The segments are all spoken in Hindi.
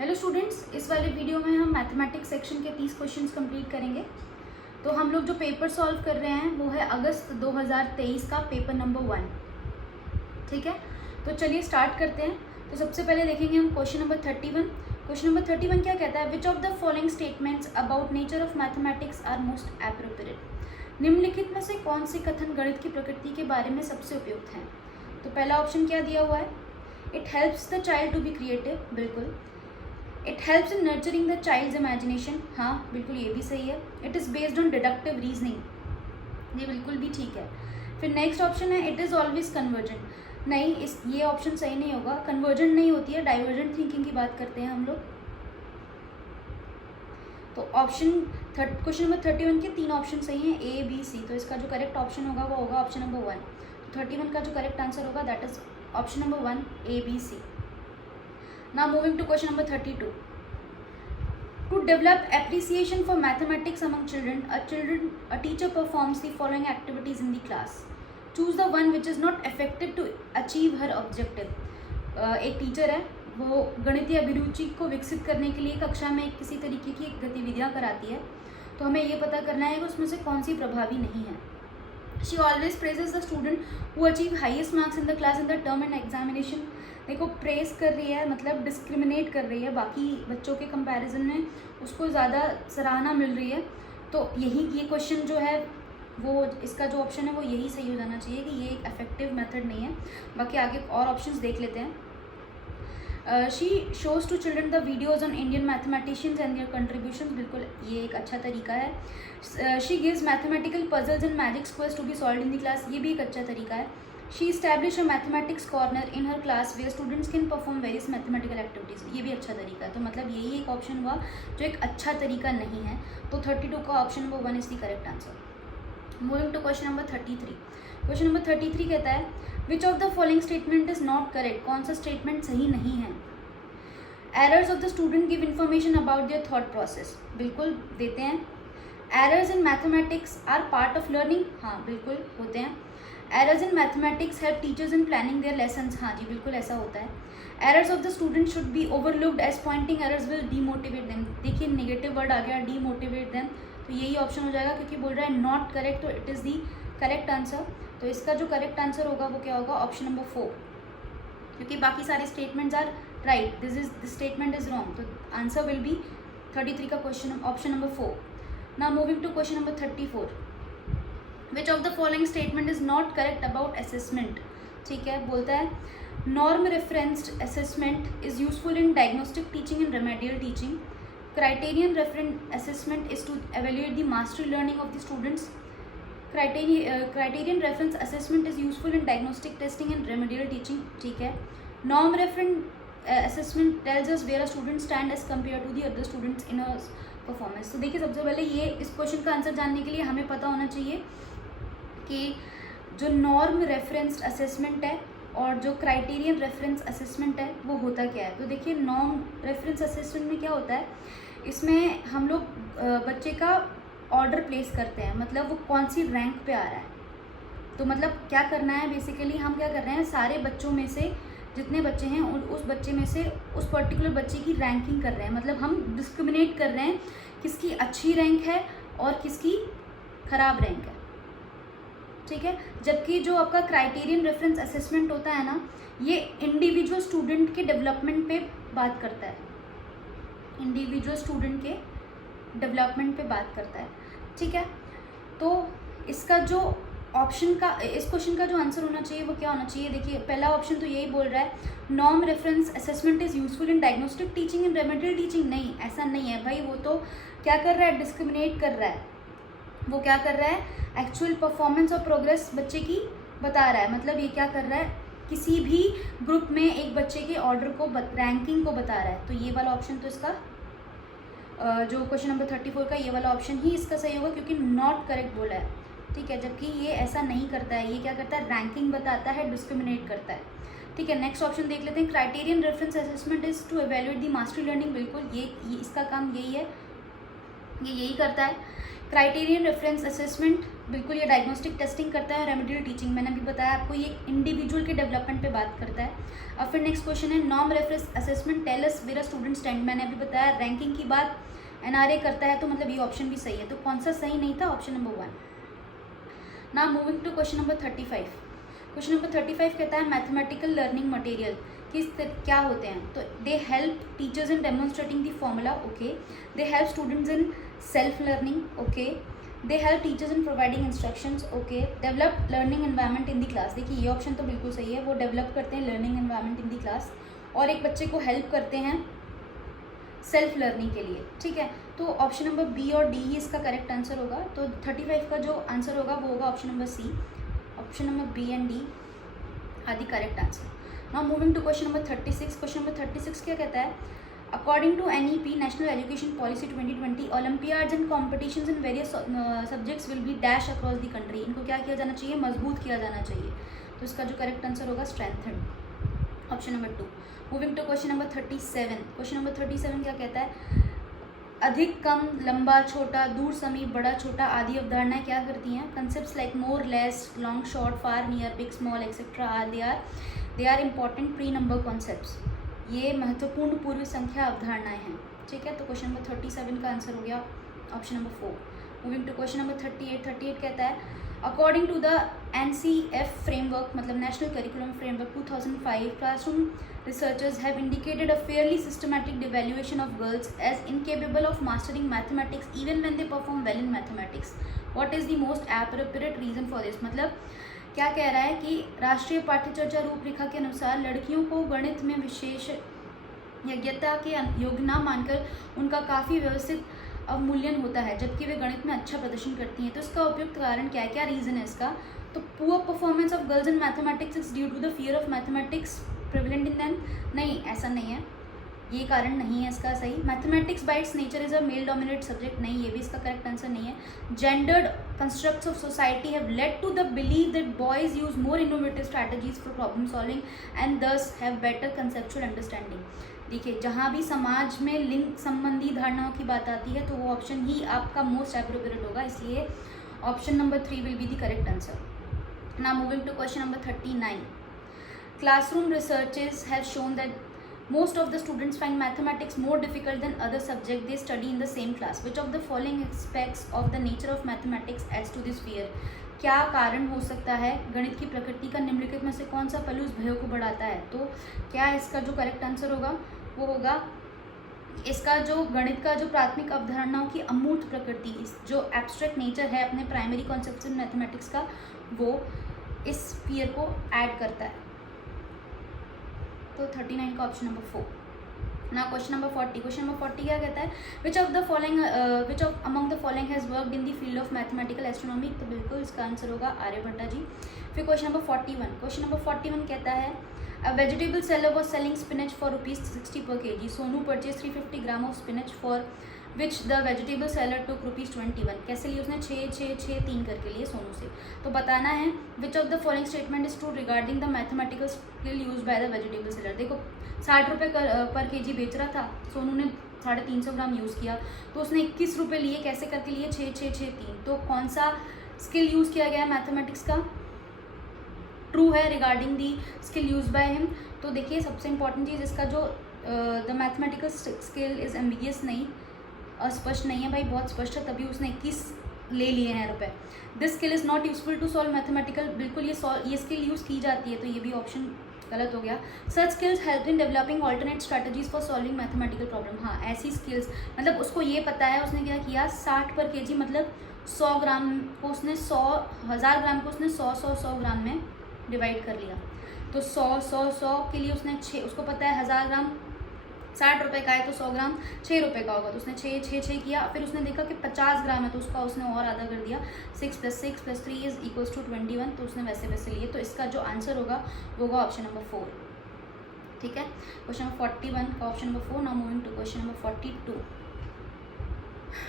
हेलो स्टूडेंट्स, इस वाले वीडियो में हम मैथमेटिक्स सेक्शन के 30 क्वेश्चंस कंप्लीट करेंगे। तो हम लोग जो पेपर सॉल्व कर रहे हैं वो है अगस्त 2023 का पेपर नंबर 1। ठीक है, तो चलिए स्टार्ट करते हैं। तो सबसे पहले देखेंगे हम क्वेश्चन नंबर 31। क्वेश्चन नंबर 31 क्या कहता है? Which of the following statements about nature of mathematics are most appropriate. निम्नलिखित में से कौन से कथन गणित की प्रकृति के बारे में सबसे उपयुक्त हैं? तो पहला ऑप्शन क्या दिया हुआ है? It helps the child to be creative, बिल्कुल। It helps in nurturing the child's imagination, हाँ बिल्कुल ये भी सही है। It is based on deductive reasoning, ये बिल्कुल भी ठीक है। फिर नेक्स्ट ऑप्शन है इट इज़ ऑलवेज कन्वर्जेंट। नहीं, इस ये ऑप्शन सही नहीं होगा। कन्वर्जेंट नहीं होती है, डाइवर्जेंट थिंकिंग की बात करते हैं हम लोग। तो क्वेश्चन नंबर 31 के 3 ऑप्शन सही हैं, ए बी सी। तो इसका जो करेक्ट ऑप्शन होगा वो होगा ऑप्शन नंबर 1। तो 31 का जो करेक्ट आंसर होगा that is option number 1, A B C. Now moving to question number 32. To develop appreciation for mathematics among children, a teacher performs the following activities in the class. Choose the one which is not effective to achieve her objective. एक टीचर है, वो गणितीय अभिरुचि को विकसित करने के लिए कक्षा में किसी तरीके की गतिविधियाँ कराती है। तो हमें ये पता करना है कि उसमें से कौन सी प्रभावी नहीं है। She always praises the student who achieve highest marks in the class in the term and examination. देखो, प्रेस कर रही है मतलब डिस्क्रिमिनेट कर रही है, बाकी बच्चों के कंपैरिजन में उसको ज़्यादा सराहना मिल रही है। तो यही ये क्वेश्चन जो है वो इसका जो ऑप्शन है वो यही सही हो जाना चाहिए कि ये एक इफेक्टिव मेथड नहीं है। बाकी आगे और ऑप्शंस देख लेते हैं। She shows to children the videos on Indian mathematicians and their contributions, बिल्कुल ये एक अच्छा तरीका है। She gives mathematical puzzles and magic squares to be solved in the class, ये भी एक अच्छा तरीका है। She establish a mathematics corner in her class where students can perform various mathematical activities, ये भी अच्छा तरीका है। तो मतलब यही एक ऑप्शन हुआ जो एक अच्छा तरीका नहीं है। तो 32 का option number 1 is the correct answer. Moving to question number 33। Question number 33 कहता है which of the following statement is not correct. कौन सा स्टेटमेंट सही नहीं है? Errors of the student give information about their thought process, बिल्कुल देते हैं। Errors in mathematics are part of learning, हाँ बिल्कुल होते हैं। Errors in mathematics help teachers in planning their lessons, हाँ जी बिल्कुल ऐसा होता है। Errors of the student should be overlooked as pointing errors will demotivate them, देखिए नेगेटिव वर्ड आ गया, डीमोटिवेट देम, तो यही ऑप्शन हो जाएगा क्योंकि बोल रहा है नॉट करेक्ट, तो it is the correct answer. तो इसका जो करेक्ट आंसर होगा वो क्या होगा? ऑप्शन नंबर 4, क्योंकि बाकी सारे statements are right, this statement is wrong. तो आंसर विल बी 33 का question option number 4। Now moving to question number 34। Which of the following statement is not correct about assessment. ठीक है, बोलता है norm referenced assessment is useful in diagnostic teaching and remedial teaching. Criterion reference assessment is to evaluate the mastery learning of the students. Criterion reference assessment is useful in diagnostic testing and remedial teaching. ठीक है, norm reference assessment tells us where a student stand as compare to the other students in a performance. तो देखिए, सबसे पहले ये इस क्वेश्चन का आंसर जानने के लिए हमें पता होना चाहिए कि जो नॉर्म रेफरेंस्ड असेसमेंट है और जो क्राइटेरियन रेफरेंस असेसमेंट है वो होता क्या है। तो देखिए, नॉर्म रेफरेंस असेसमेंट में क्या होता है, इसमें हम लोग बच्चे का ऑर्डर प्लेस करते हैं, मतलब वो कौन सी रैंक पे आ रहा है। तो मतलब क्या करना है, बेसिकली हम क्या कर रहे हैं, सारे बच्चों में से जितने बच्चे हैं उस बच्चे में से उस पर्टिकुलर बच्चे की रैंकिंग कर रहे हैं। मतलब हम डिस्क्रिमिनेट कर रहे हैं किसकी अच्छी रैंक है और किसकी खराब रैंक है। ठीक है, जबकि जो आपका क्राइटेरियन रेफरेंस असेसमेंट होता है ना, ये इंडिविजुअल स्टूडेंट के डेवलपमेंट पे बात करता है, इंडिविजुअल स्टूडेंट के डेवलपमेंट पे बात करता है। ठीक है, तो इसका जो ऑप्शन का इस क्वेश्चन का जो आंसर होना चाहिए वो क्या होना चाहिए? देखिए, पहला ऑप्शन तो यही बोल रहा है norm reference assessment is useful in diagnostic teaching and remedial teaching. नहीं, ऐसा नहीं है भाई, वो तो क्या कर रहा है, डिस्क्रिमिनेट कर रहा है। वो क्या कर रहा है, एक्चुअल परफॉर्मेंस और प्रोग्रेस बच्चे की बता रहा है। मतलब ये क्या कर रहा है, किसी भी ग्रुप में एक बच्चे के ऑर्डर को रैंकिंग को बता रहा है। तो ये वाला ऑप्शन तो इसका जो क्वेश्चन नंबर 34 का ये वाला ऑप्शन ही इसका सही होगा, क्योंकि नॉट करेक्ट बोला है। ठीक है, जबकि ये ऐसा नहीं करता है, ये क्या करता है, रैंकिंग बताता है, डिस्क्रिमिनेट करता है। ठीक है, नेक्स्ट ऑप्शन देख लेते हैं। Criterion reference assessment is to evaluate the mastery learning, बिल्कुल ये इसका काम यही है। ये यही करता है। क्राइटेरियन रेफरेंस असेसमेंट, बिल्कुल ये डायग्नोस्टिक टेस्टिंग करता है। रेमेडियल टीचिंग, मैंने अभी बताया आपको, ये इंडिविजुअल के डेवलपमेंट पे बात करता है। अब फिर नेक्स्ट क्वेश्चन है norm reference assessment tell us where a student stand, मैंने अभी बताया रैंकिंग की बात एनआरए करता है, तो मतलब ये ऑप्शन भी सही है। तो कौन सा सही नहीं था? Option number 1। Now moving to question number 35। Question number 35 कहता है मैथमेटिकल लर्निंग मटेरियल क्या होते हैं? तो they help teachers in demonstrating the formula, okay. They help students in self learning, okay. They help teachers in providing instructions, okay. Develop learning environment in the class, देखिए ये ऑप्शन तो बिल्कुल सही है, वो डेवलप करते हैं learning environment in the class और एक बच्चे को हेल्प करते हैं सेल्फ लर्निंग के लिए, ठीक है। तो ऑप्शन नंबर बी और डी ही इसका करेक्ट आंसर होगा। तो 35 का जो आंसर होगा वो होगा option number C. Option number B and D आदि correct answer. Now moving to question number 36। Question number 36 क्या कहता है? According to NEP National Education Policy 2020 olympiads and competitions in various subjects will be dash across the country, इनको क्या किया जाना चाहिए? मजबूत किया जाना चाहिए। तो इसका जो करेक्ट आंसर होगा strengthen, option number 2। Moving to question number 37। Question number 37 क्या कहता है? अधिक, कम, लंबा, छोटा, दूर, समीप, बड़ा, छोटा आदि अवधारणाएं क्या करती हैं? Concepts like more, less, long, short, far, near, big, small etcetera they are important pre number concepts, ये महत्वपूर्ण पूर्व संख्या अवधारणाएं हैं, ठीक है। तो क्वेश्चन नंबर 37 का आंसर हो गया option number 4। Moving to question number 38 कहता है according to the NCF framework, मतलब National Curriculum Framework 2005, classroom researchers have indicated a fairly systematic devaluation of girls as incapable of mastering mathematics even when they perform well in mathematics. What is the most appropriate reason for this? मतलब क्या कह रहा है कि राष्ट्रीय पाठ्यचर्या रूपरेखा के अनुसार लड़कियों को गणित में विशेष योग्यता के योग्य न मानकर उनका काफ़ी व्यवस्थित अवमूल्यन होता है, जबकि वे गणित में अच्छा प्रदर्शन करती हैं। तो इसका उपयुक्त कारण क्या है? क्या रीज़न है इसका? तो poor performance of girls in mathematics is due to the fear of mathematics prevalent in them, नहीं, ऐसा नहीं है, ये कारण नहीं है इसका सही। Mathematics by its nature is a male dominated subject, नहीं, ये भी इसका करेक्ट आंसर नहीं है। Gendered constructs of society have led to the believe that boys use more innovative strategies for problem solving and thus have better conceptual understanding. देखिए, जहाँ भी समाज में लिंग संबंधी धारणाओं की बात आती है तो वो ऑप्शन ही आपका मोस्ट एप्रोप्रिएट होगा, इसलिए option number 3 will be the correct answer. Now moving to question number 39। Classroom researches have shown that most of the students find mathematics more difficult than other subjects they study in the same class. Which of the following aspects of the nature of mathematics adds to this fear? क्या कारण हो सकता है? गणित की प्रकृति का निम्नलिखित में से कौन सा पहलू इस भय को बढ़ाता है? तो क्या इसका जो करेक्ट आंसर होगा वो होगा इसका जो गणित का जो प्राथमिक अवधारणाओं की अमूर्त प्रकृति, जो एब्स्ट्रैक्ट नेचर है अपने प्राइमरी कॉन्सेप्ट्स इन मैथमेटिक्स का, वो इस फियर को ऐड करता है। तो 39 का ऑप्शन नंबर 4। ना क्वेश्चन नंबर 40। क्वेश्चन नंबर 40 क्या कहता है? Which of among the following has worked in the field of mathematical astronomy, तो बिल्कुल इसका आंसर होगा आर्यभट्टा जी। फिर क्वेश्चन नंबर 41। क्वेश्चन नंबर 41 कहता है a vegetable seller was selling spinach for ₹60 per kg. Sonu purchase 350 gram of spinach for which the vegetable seller took ₹21. कैसे लिए उसने? 6 करके लिए सोनू से। तो बताना है which of the following statement is true regarding the mathematical skill use by the vegetable seller. देखो, 60 रुपये पर kg बेच रहा था, सोनू ने 350 ग्राम यूज़ किया, तो उसने 21 रुपये लिए, कैसे करके लिए? 6 तो कौन सा स्किल यूज़ किया गया है मैथमेटिक्स का? ट्रू है regarding the skill use by him. तो देखिए, सबसे इंपॉर्टेंट चीज़ इसका जो the mathematical skill is ambiguous नहीं, अस्पष्ट नहीं है भाई, बहुत स्पष्ट है, तभी उसने 21 ले लिए हैं रुपए। This skill is not useful to solve mathematical, बिल्कुल ये स्किल यूज़ की जाती है, तो ये भी ऑप्शन गलत हो गया। Such skills help in developing alternate strategies for solving mathematical problem. हाँ, ऐसी स्किल्स, मतलब उसको ये पता है, उसने क्या किया, 60 पर kg मतलब 100 ग्राम को उसने 1000 ग्राम को उसने 100 ग्राम में डिवाइड कर लिया। तो 100 के लिए उसने 6, उसको पता है 1000 ग्राम 60 रुपये का है, तो 100 ग्राम 6 रुपये का होगा, तो उसने 6 किया। फिर उसने देखा कि 50 ग्राम है, तो उसका उसने और आधा कर दिया, 6 + 6 + 3 इज इक्वल्स टू 21, तो उसने वैसे लिए। तो इसका जो आंसर होगा वो होगा ऑप्शन नंबर 4, ठीक है। क्वेश्चन नंबर 41 का option number 4। Now moving to question number 42।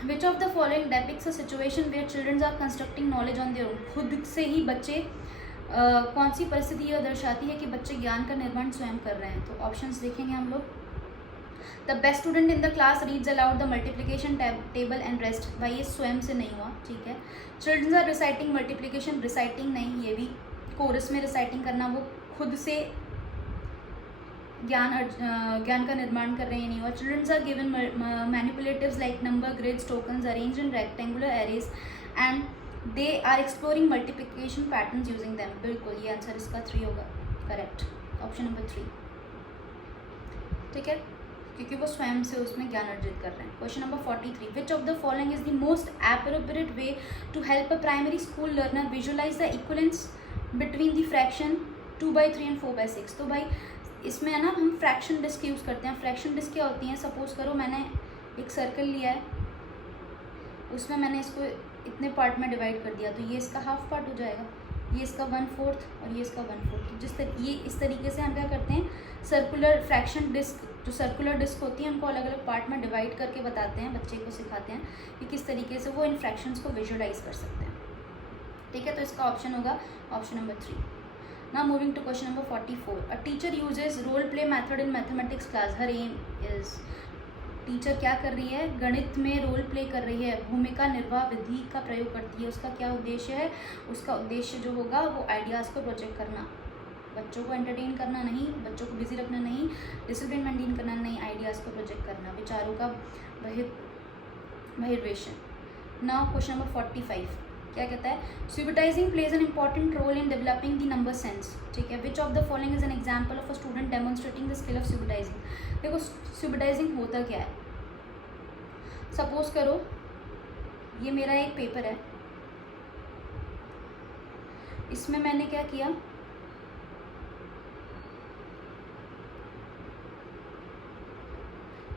Which of the following depicts a situation where children are constructing knowledge on their own. खुद से ही बच्चे कौन सी परिस्थिति यह दर्शाती है कि बच्चे ज्ञान का निर्माण स्वयं कर रहे हैं? तो ऑप्शंस देखेंगे हम लोग। The best student in the class reads aloud the multiplication table and rest. भाई ये स्वयं से नहीं हुआ, ठीक है। Childrens are reciting multiplication, reciting नहीं, ये भी कोरस में रिसाइटिंग करना, वो खुद से ज्ञान का निर्माण कर रहे हैं, नहीं हुआ। Childrens are given manipulatives like number, grids, tokens arranged in rectangular arrays and they are exploring multiplication patterns using them. बिल्कुल ये आंसर इसका 3 होगा, करेक्ट, ऑप्शन नंबर 3, ठीक है, क्योंकि वो स्वयं से उसमें ज्ञान अर्जित कर रहे हैं। Question number 43, which of the following is the most appropriate way to help a primary school learner visualise the equivalence between the fraction 2/3 and 4/6। तो भाई इसमें है ना हम फ्रैक्शन डिस्क यूज़ करते हैं। फ्रैक्शन डिस्क क्या होती हैं, सपोज करो मैंने एक सर्कल लिया है, उसमें मैंने इसको इतने पार्ट में डिवाइड कर दिया, तो ये इसका हाफ पार्ट हो जाएगा, ये इसका 1/4 और ये इसका 1/4। ये इस तरीके से हम क्या करते हैं, सर्कुलर फ्रैक्शन डिस्क, जो सर्कुलर डिस्क होती है उनको अलग अलग पार्ट में डिवाइड करके बताते हैं, बच्चे को सिखाते हैं कि किस तरीके से वो इन फ्रैक्शंस को विजुअलाइज कर सकते हैं, ठीक है। तो इसका ऑप्शन होगा option number 3। Now moving to question number 44. A teacher uses role play method in mathematics class. Her aim is, teacher क्या कर रही है, गणित में रोल प्ले कर रही है, भूमिका निर्वाह विधि का प्रयोग करती है। उसका क्या उद्देश्य है, उसका उद्देश्य जो होगा वो आइडियाज़ को प्रोजेक्ट करना, बच्चों को एंटरटेन करना नहीं, बच्चों को बिजी रखना नहीं, डिसिप्लिन मेंटेन करना नहीं, आइडियाज़ को प्रोजेक्ट करना, विचारों का बहिर्वेशन। नाउ क्वेश्चन नंबर 45 क्या कहता है, subitising plays an important role in developing the number sense, ठीक है। Which of the following is an example of a student demonstrating the skill of subitising. देखो स्यूबिटाइजिंग होता क्या है, सपोज करो ये मेरा एक पेपर है, इसमें मैंने क्या किया,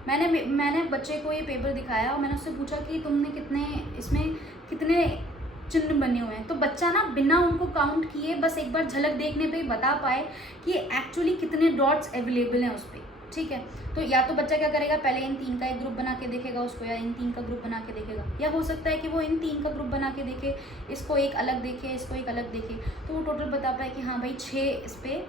मैंने बच्चे को ये पेपर दिखाया और मैंने उससे पूछा कि तुमने इसमें कितने चिन्ह बने हुए हैं। तो बच्चा ना बिना उनको काउंट किए बस एक बार झलक देखने पे ही बता पाए कि एक्चुअली कितने डॉट्स अवेलेबल हैं उस पर, ठीक है। तो या तो बच्चा क्या करेगा, पहले इन 3 का एक ग्रुप बना के देखेगा उसको, या इन 3 का ग्रुप बना के देखेगा, या हो सकता है कि वो इन 3 का ग्रुप बना के देखे, इसको एक अलग देखे, इसको एक अलग देखे, तो वो टोटल बता पाए कि हाँ भाई 6 इस पर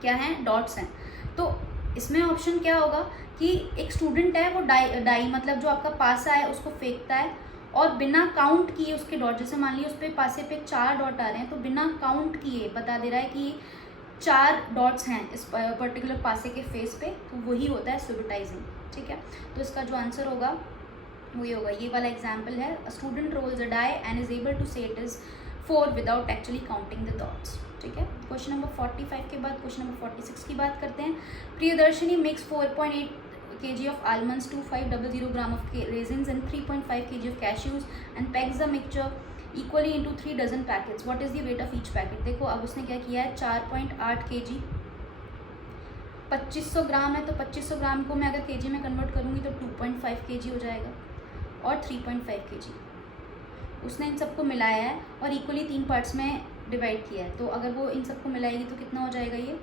क्या हैं, डॉट्स हैं। तो इसमें ऑप्शन क्या होगा कि एक स्टूडेंट है वो डाई मतलब जो आपका पासा है उसको फेंकता है और बिना काउंट किए उसके डॉट, जैसे मान लीजिए उस पर पासे पे 4 डॉट आ रहे हैं, तो बिना काउंट किए बता दे रहा है कि 4 डॉट्स हैं इस पर्टिकुलर पासे के फेस पे, तो वही होता है स्यूबिटाइजिंग, ठीक है। तो इसका जो आंसर होगा वही होगा, ये वाला एग्जाम्पल है, a student rolls a die and is able to say it is 4 without actually counting the dots, ठीक है। क्वेश्चन नंबर 45 के बाद क्वेश्चन नंबर 46 की बात करते हैं। Priyadarshini mix 4.8 kg of almonds, 2500 gram of raisins and 3.5 kg of cashews and packs the mixture equally into 3 dozen packets. What is the weight of each packet? देखो अब उसने क्या किया है, 4.8 kg, 2500 ग्राम है, तो 2500 ग्राम को मैं अगर केजी में कन्वर्ट करूँगी तो 2.5 kg हो जाएगा और 3.5 kg। उसने इन सबको मिलाया है और इक्वली 3 पार्ट्स में डिवाइड किया है, तो अगर वो इन सबको मिलाएगी तो कितना हो जाएगा, ये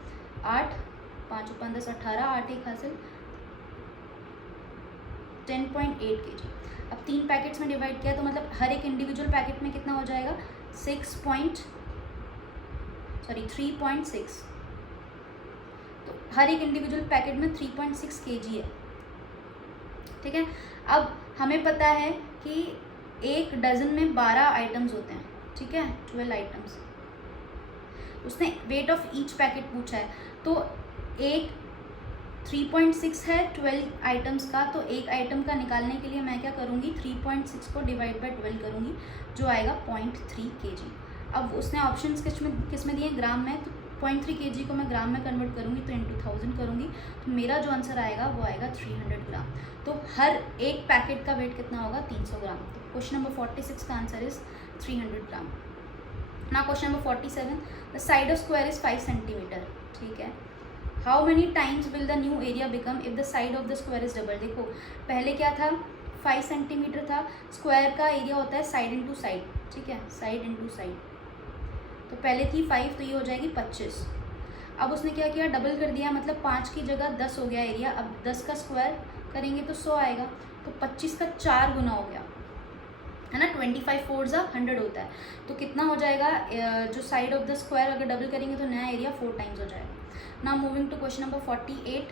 8, 5 × 5 = 10, 18, 8 1 हासिल 10.8 kg। अब 3 पैकेट्स में डिवाइड किया तो मतलब हर एक इंडिविजुअल पैकेट में कितना हो जाएगा, 3.6, तो हर एक इंडिविजुअल पैकेट में 3.6 kg है, ठीक है। अब हमें पता है कि एक डजन में 12 आइटम्स होते हैं, ठीक है, 12 आइटम्स। उसने वेट ऑफ ईच पैकेट पूछा है, तो एक 3.6 है 12 आइटम्स का, तो एक आइटम का निकालने के लिए मैं क्या करूँगी, 3.6 को डिवाइड बाय 12 करूँगी, जो आएगा 0.3 kg। अब उसने ऑप्शंस किस में दिए, ग्राम में, तो 0.3 kg को मैं ग्राम में कन्वर्ट करूँगी तो इंटू 1000 करूँगी, तो मेरा जो आंसर आएगा वो आएगा 300 ग्राम। तो हर एक पैकेट का वेट कितना होगा, 300 ग्राम। तो क्वेश्चन नंबर 46 का आंसर इज 300 ग्राम। ना question number 47, the side of square is 5 centimetre, ठीक है। How many times will the new area become if the side of the square is double. देखो पहले क्या था, 5 सेंटीमीटर था, स्क्वायर का एरिया होता है साइड इंटू साइड, ठीक है, साइड इंटू साइड। तो पहले थी 5, तो ये हो जाएगी 25। अब उसने क्या किया, डबल कर दिया, मतलब 5 की जगह 10 हो गया एरिया। अब 10 का स्क्वायर करेंगे तो 100 आएगा, तो 25 का 4 गुना हो गया, है ना। 25 4 = 100 होता है, तो कितना हो जाएगा, जो साइड ऑफ द स्क्वायर अगर डबल करेंगे तो नया एरिया 4 टाइम्स हो जाएगा। Now moving to question number 48,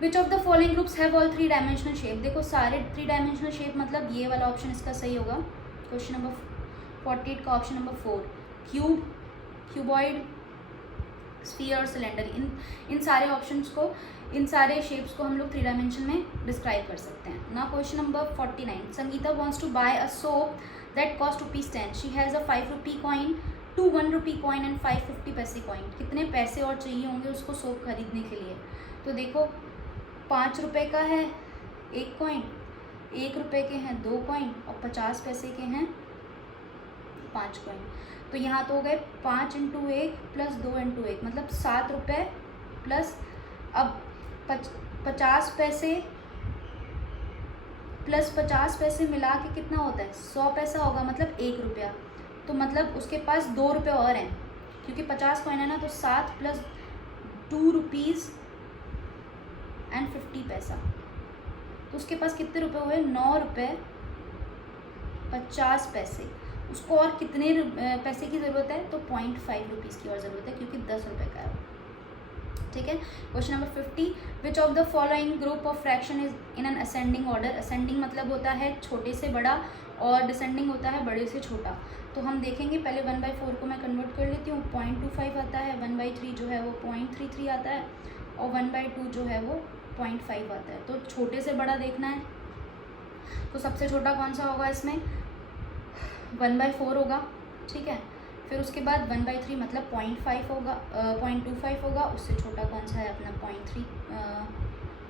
which of the following groups have all 3 dimensional shape. देखो सारे 3 डायमेंशनल शेप, मतलब ये वाला ऑप्शन इसका सही होगा। क्वेश्चन नंबर 48 का option number 4, cube, cuboid, sphere और सिलेंडर। इन सारे ऑप्शंस को, इन सारे शेप्स को हम लोग 3 डायमेंशन में डिस्क्राइब कर सकते हैं ना। Question number 49, Sangeeta wants to buy a soap that cost ₹10। She has a 5 rupee coin, 2 1 rupee coin and 5 50 पैसे कॉइन। कितने पैसे और चाहिए होंगे उसको सोप खरीदने के लिए? तो देखो 5 रुपये का है एक कॉइन, 1 रुपये के हैं 2 कॉइन और 50 पैसे के हैं 5 कॉइन। तो यहाँ तो हो गए 5 × 1 प्लस 2 × 1, मतलब 7 रुपये प्लस, अब 50 पैसे प्लस 50 पैसे मिला के कितना होता है? 100 पैसा होगा, मतलब 1 रुपया। तो मतलब उसके पास 2 रुपये और हैं, क्योंकि 50 कॉइन है ना। तो 7 प्लस 2 रुपीज़ एंड 50 पैसा, तो उसके पास कितने रुपए हुए? 9 रुपये 50 पैसे। उसको और कितने पैसे की ज़रूरत है? तो 0.5 रुपीज़ की और ज़रूरत है, क्योंकि 10 रुपये का है। ठीक है। Question number 50, which of the following group of fraction is in an ascending order. Ascending मतलब होता है छोटे से बड़ा और डिसेंडिंग होता है बड़े से छोटा। तो हम देखेंगे, पहले 1/4 को मैं कन्वर्ट कर लेती हूँ। 0.25 आता है, 1/3 जो है वो 0.33 आता है और 1/2 जो है वो 0.5 आता है। तो छोटे से बड़ा देखना है, तो सबसे छोटा कौन सा होगा इसमें? 1/4 होगा। ठीक है। फिर उसके बाद 1/3 मतलब 0.5 होगा, 0.25 होगा। उससे छोटा कौन सा है अपना?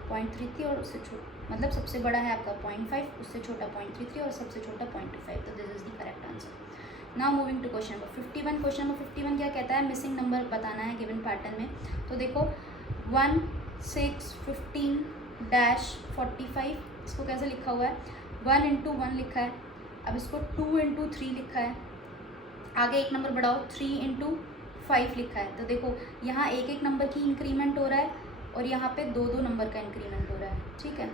0.33 और उससे छोटा, मतलब सबसे बड़ा है आपका 0.5, उससे छोटा 0.33 और सबसे छोटा 0.25। तो this is the correct answer. Now moving to question number 51। Question number 51 क्या कहता है? मिसिंग नंबर बताना है गिवन पैटर्न में। तो देखो 1 6 15 -45, इसको कैसे लिखा हुआ है? 1 × 1 लिखा है। अब इसको 2 × 3 लिखा है। आगे एक नंबर बढ़ाओ, 3 × 5 लिखा है। तो देखो यहाँ एक एक नंबर की इंक्रीमेंट हो रहा है और यहाँ पे 2 नंबर का इंक्रीमेंट हो रहा है। ठीक है,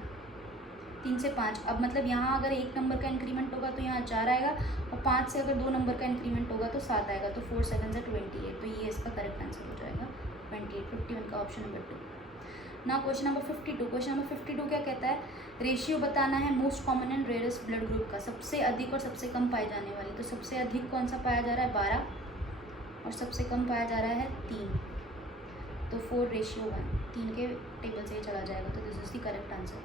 3 से 5। अब मतलब यहाँ अगर एक नंबर का इंक्रीमेंट होगा तो यहाँ 4 आएगा, और 5 से अगर 2 नंबर का इंक्रीमेंट होगा तो 7 आएगा। तो 4 7 से 28। तो ये इसका करेक्ट आंसर हो जाएगा 28। 51 का ऑप्शन नंबर 2। ना क्वेश्चन नंबर 52। क्वेश्चन नंबर 52 क्या कहता है? रेशियो बताना है most common and rarest blood group का, सबसे अधिक और सबसे कम पाई जाने वाली। तो सबसे अधिक कौन सा पाया जा रहा है? 12, और सबसे कम पाया जा रहा है 3। तो 4:1, 3 के टेबल से ही चला जाएगा। तो this is the correct answer.